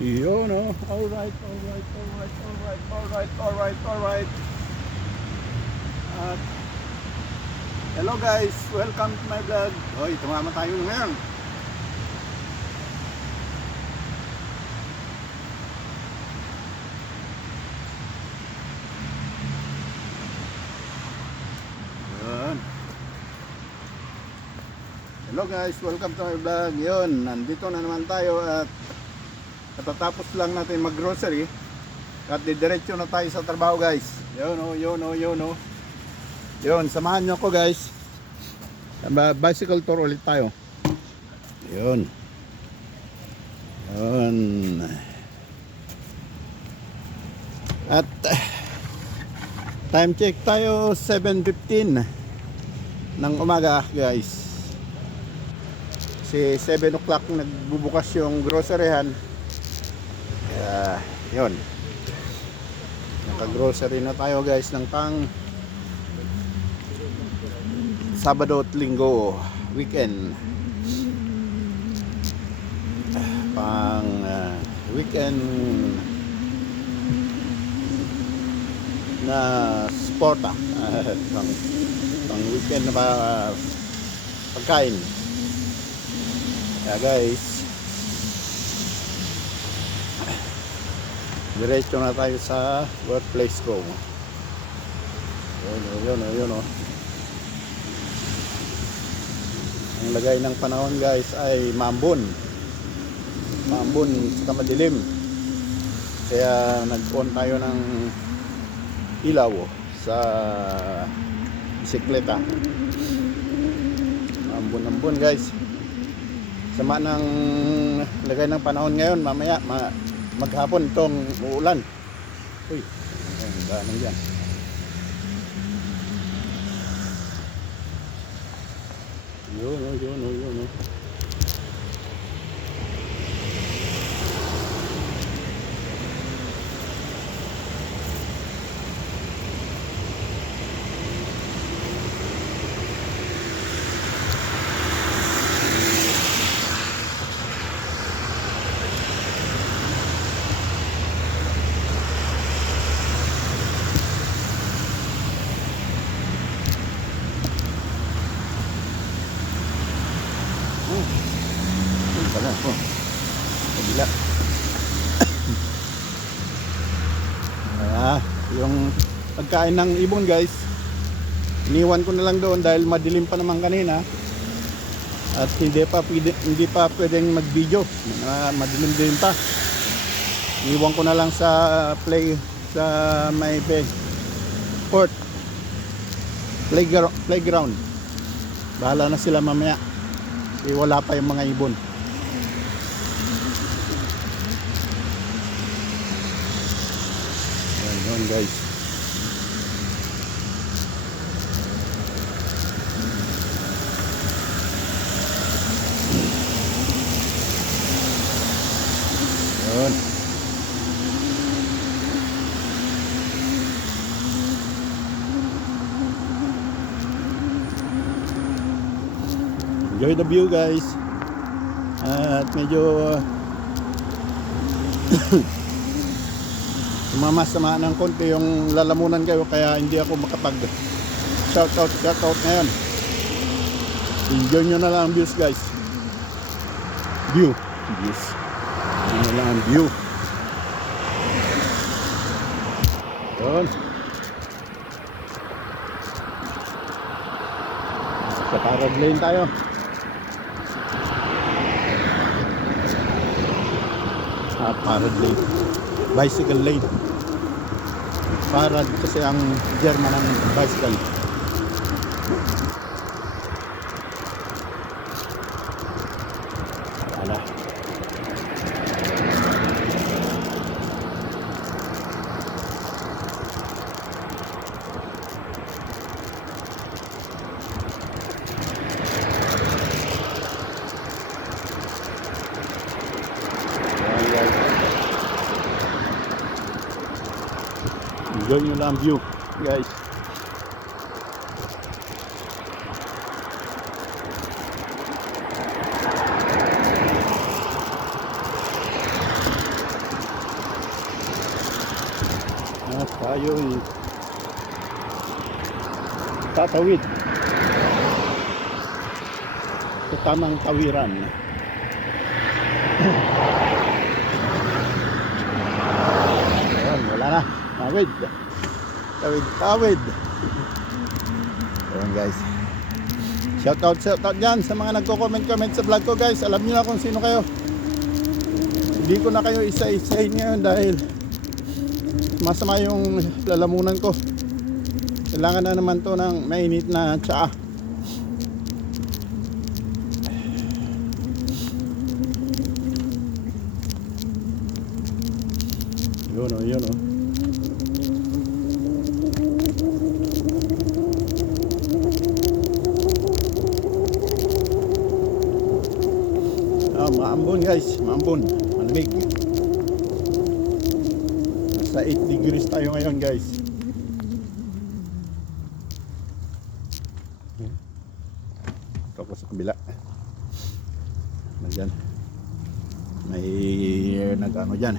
Yun, no? Alright, alright, alright, alright, alright, alright, alright. At hello guys, welcome to my vlog. Hoy, tumama tayo ngayon. Yun. Hello guys, welcome to my vlog. Yun, nandito na naman tayo at katatapos lang natin mag-grocery at didiretso na tayo sa trabaho guys. Yun o, yun o, yun o. Yun, samahan nyo ako guys. Bicycle tour ulit tayo. Yun. Yun. At time check tayo 7:15 ng umaga guys. Kasi 7 o'clock nagbubukas yung groceryhan. Kaya yun, naka-grocery na tayo guys ng pang Sabado at Linggo weekend, pang weekend na sport pang weekend na pagkain. Kaya guys, diretso na tayo sa workplace ko. Yun. Ang lagay ng panahon guys ay mambon sa madilim. Kaya nag-on tayo ng ilaw sa bisikleta. Mambon guys. Sama ng lagay ng panahon ngayon, mamaya maghapon itong uulan. Uy, ang daanan dyan. Yun. Pala po. Kabila. Yung pagkain ng ibon guys, iniwan ko na lang doon dahil madilim pa naman kanina. At hindi pa pwedeng mag-video. Madilim din pa. Iniwan ko na lang sa may playground. Bahala na sila mamaya. Wala pa yung mga ibon. Yan guys. Yan. Enjoy the view guys. At medyo sumama ng konti yung lalamunan kayo, kaya hindi ako makapag shoutout ngayon. Enjoy nyo na lang ang views guys. Views. Enjoy nyo lang ang view. Yun. Sa parad lane tayo. Parad lane, bicycle lane. Parad kasi ang German ng bicycle. Wala. Enjoy nyo lang view guys. tayo'y tatawid sa tamang tawiran. Ayan, wala na. Tawid. Tawid. Ayan guys. Shoutout dyan sa mga nagko-comment sa vlog ko guys. Alam niyo na kung sino kayo. Hindi ko na kayo isa-isahin ngayon dahil masama yung lalamunan ko. Kailangan na naman to ng mainit na tsaa. Yun o, yun o. Maambon guys, maambon, malamig. Nasa 8 degrees tayo ngayon guys. Tapos sa kabila. Nandyan. May nag-ano dyan.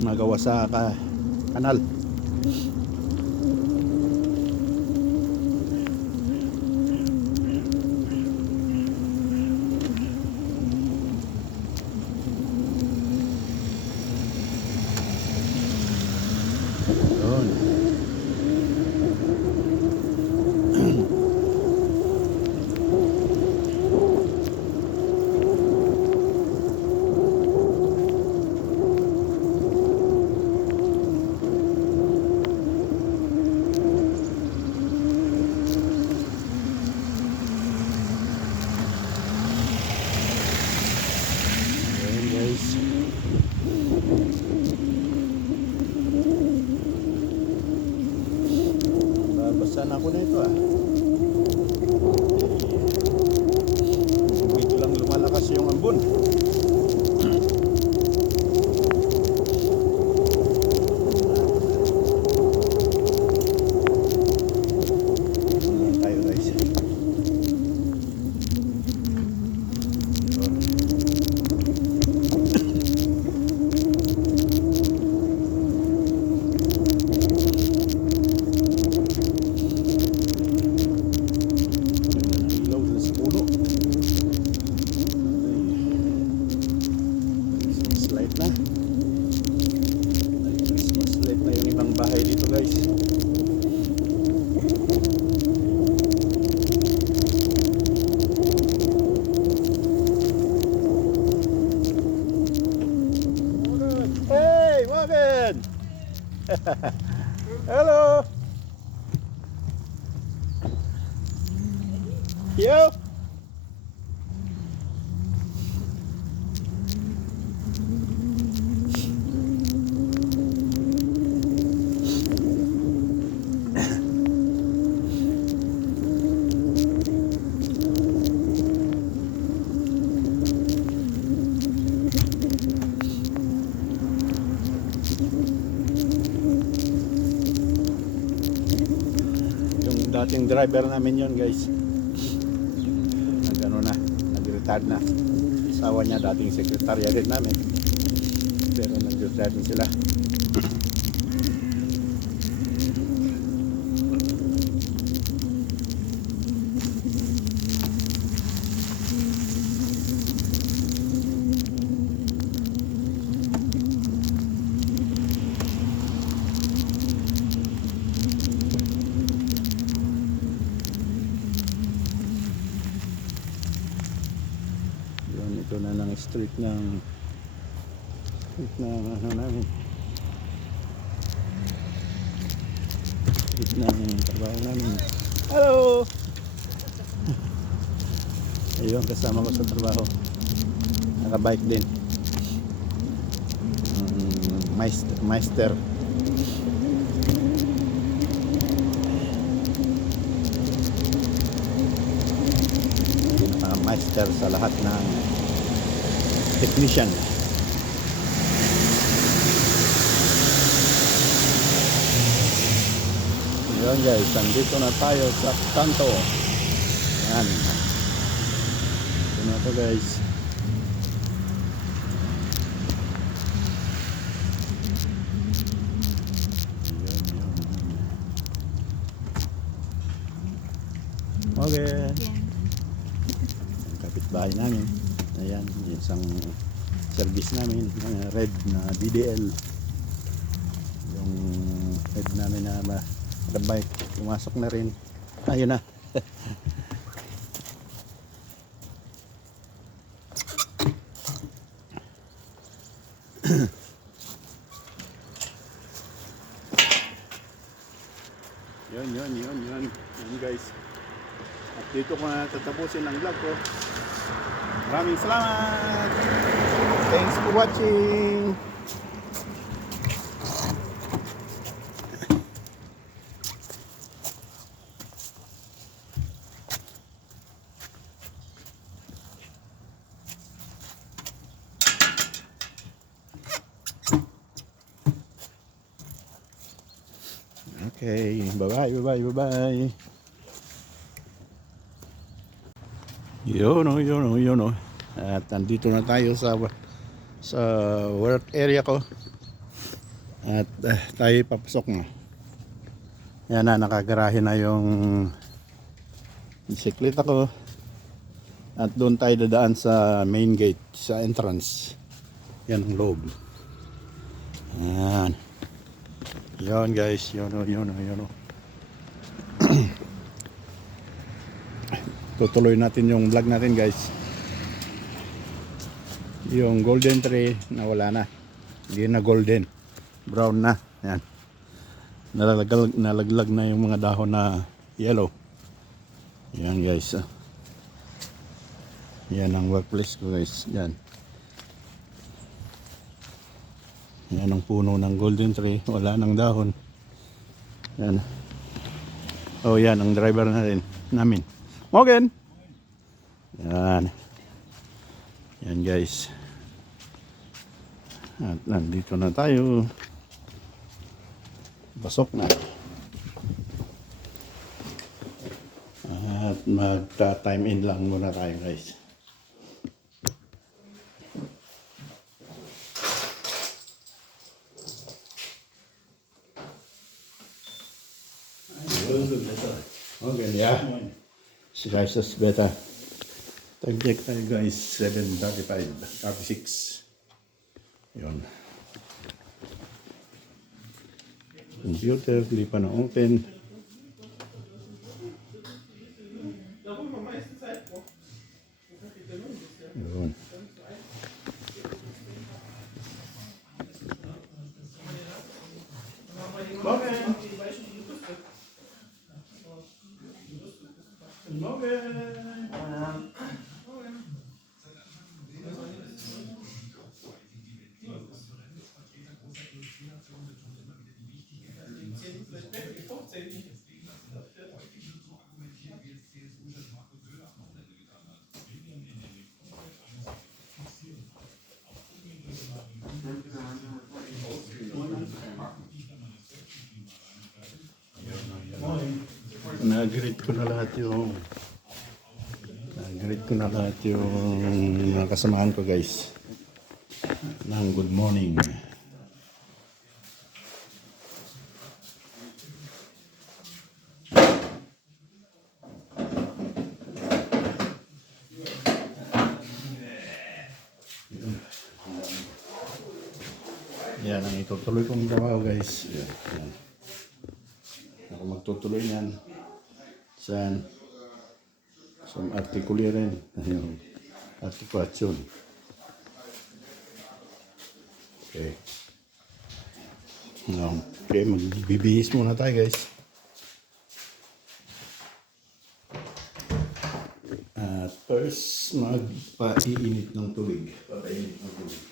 Magawa sa kanal. Babasan ako na ito Bigla lang lumalakas yung ambon. Tayo guys. Bahay dito guys. Hey, Morgan. Hello. Yo. Dating driver namin yon guys. Nag-ano na, nag-retired na. Asawa niya dating sekretarya din namin. Pero nag-retired din sila. Ito na lang street ng ano namin, street ng trabaho namin. Hello. Ayun, kasama ko sa trabaho, nakabike din, Meister. Meister sa lahat ng technician. Yun guys, nandito na tayo sa kanto. Yan. Ito na to guys. Yan. Okay. Yan. Ang kapitbahay namin. Ayan, yung isang service namin, red na DDL. Yung red namin na bike, pumasok na rin. Ayun na. Yun guys. At dito ko na tatapusin ang vlog ko. Maraming salamat. Thanks for watching. Okay, bye-bye. Yun o. At nandito na tayo sa work area ko. At tayo papasok na. Yan na, nakagarahe na yung bisikleta ko. At doon tayo dadaan sa main gate, sa entrance. Yan ang loob. Yan. Yun guys, yun o. Tutuloy natin yung vlog natin guys. Yung golden tree nawala na. Hindi na golden, brown na. Yan. Nalaglag na yung mga dahon na yellow. Yan guys. Yan ang workplace ko guys. Yan. Yan ang puno ng golden tree. Wala nang dahon. Yan. Oh yan ang driver namin. Morgan. Yan. Yan guys. At nandito na tayo. Pasok na. At magta-time in lang muna tayo guys. Okay, yeah. Si guys is better. Time check tayo guys, 7:35, 36. Yun. Computer, hindi pa na-open. Yun. Nag-greet ko na lahat yung mga kasamahan ko guys ng good morning. Yan ang itutuloy kong trabaho guys. Yan. Ako magtutuloy yan. Sa artikulirin. Yung artikulation. Okay. Okay, magbibihis muna tayo guys. At first, magpa-iinit ng tubig. Papainit ng tubig.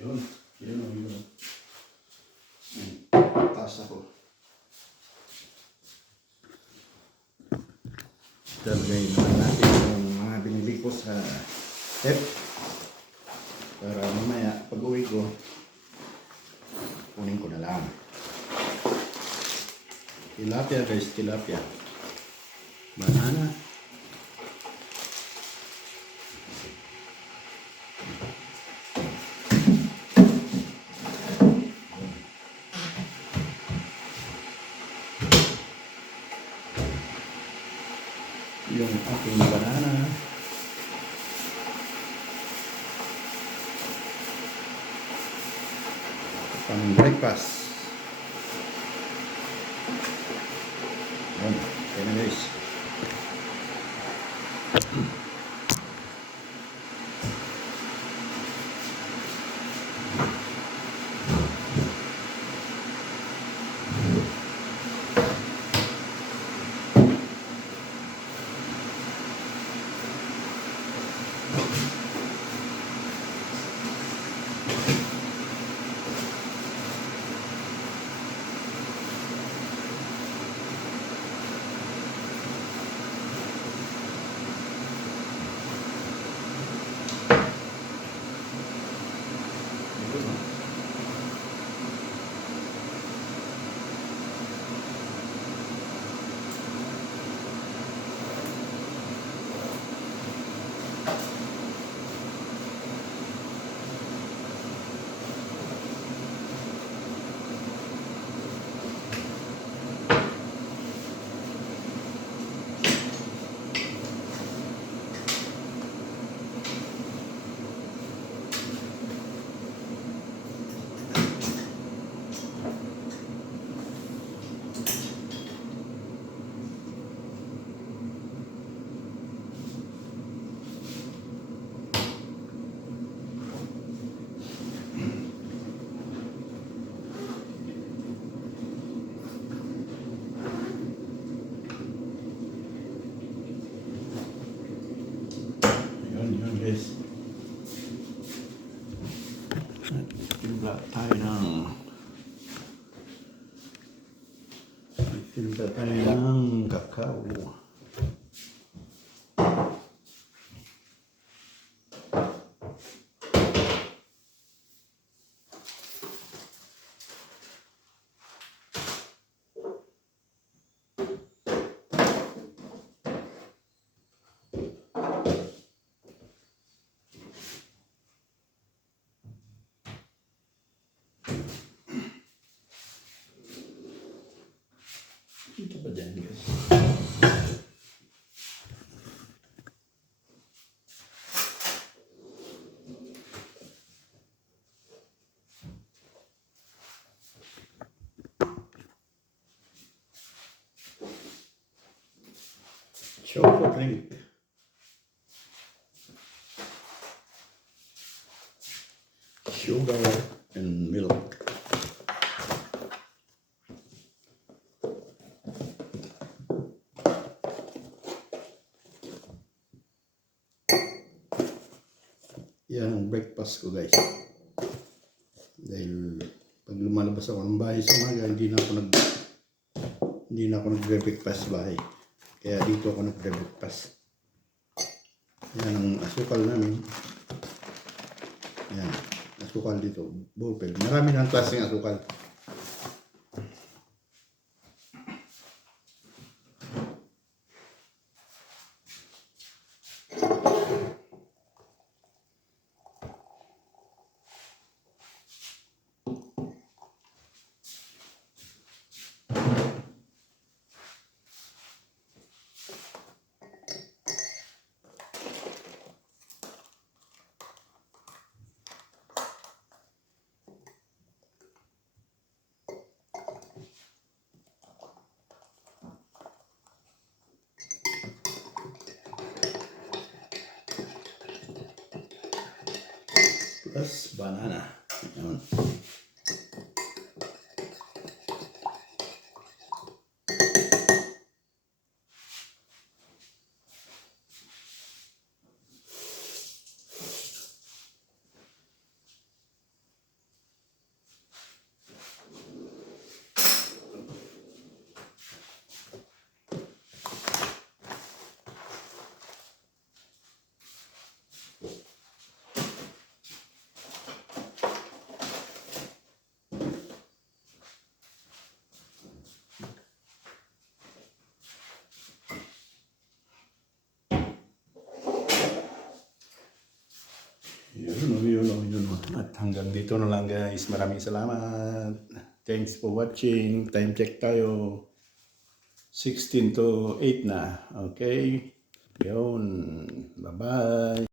Yun. Taas ako. Talagay naman natin yung mga binili ko sa F para mamaya pag uwi ko kunin ko na lang. Tilapia guys, tilapia. Banana. yung ating banana. Pang breakfast. Yan. Okay na guys. Yun guys. Timpla tayo ng kakao. Ito ba dyan guys? Choco drink. Sugar and milk. Yan ang breakfast ko guys. Dahil pag lumalabas ako ng bahay sa umaga, hindi na ako nagre-breakfast sa bahay. Kaya dito ako nagre-breakfast. Yan ang asukal namin. Yan, asukal dito. Bullpen. Marami ng klaseng asukal. Plus banana. Yan. Yun. At hanggang dito na lang guys. Maraming salamat. Thanks for watching. Time check tayo. 16 to 8 na. Okay. Yun. Bye-bye.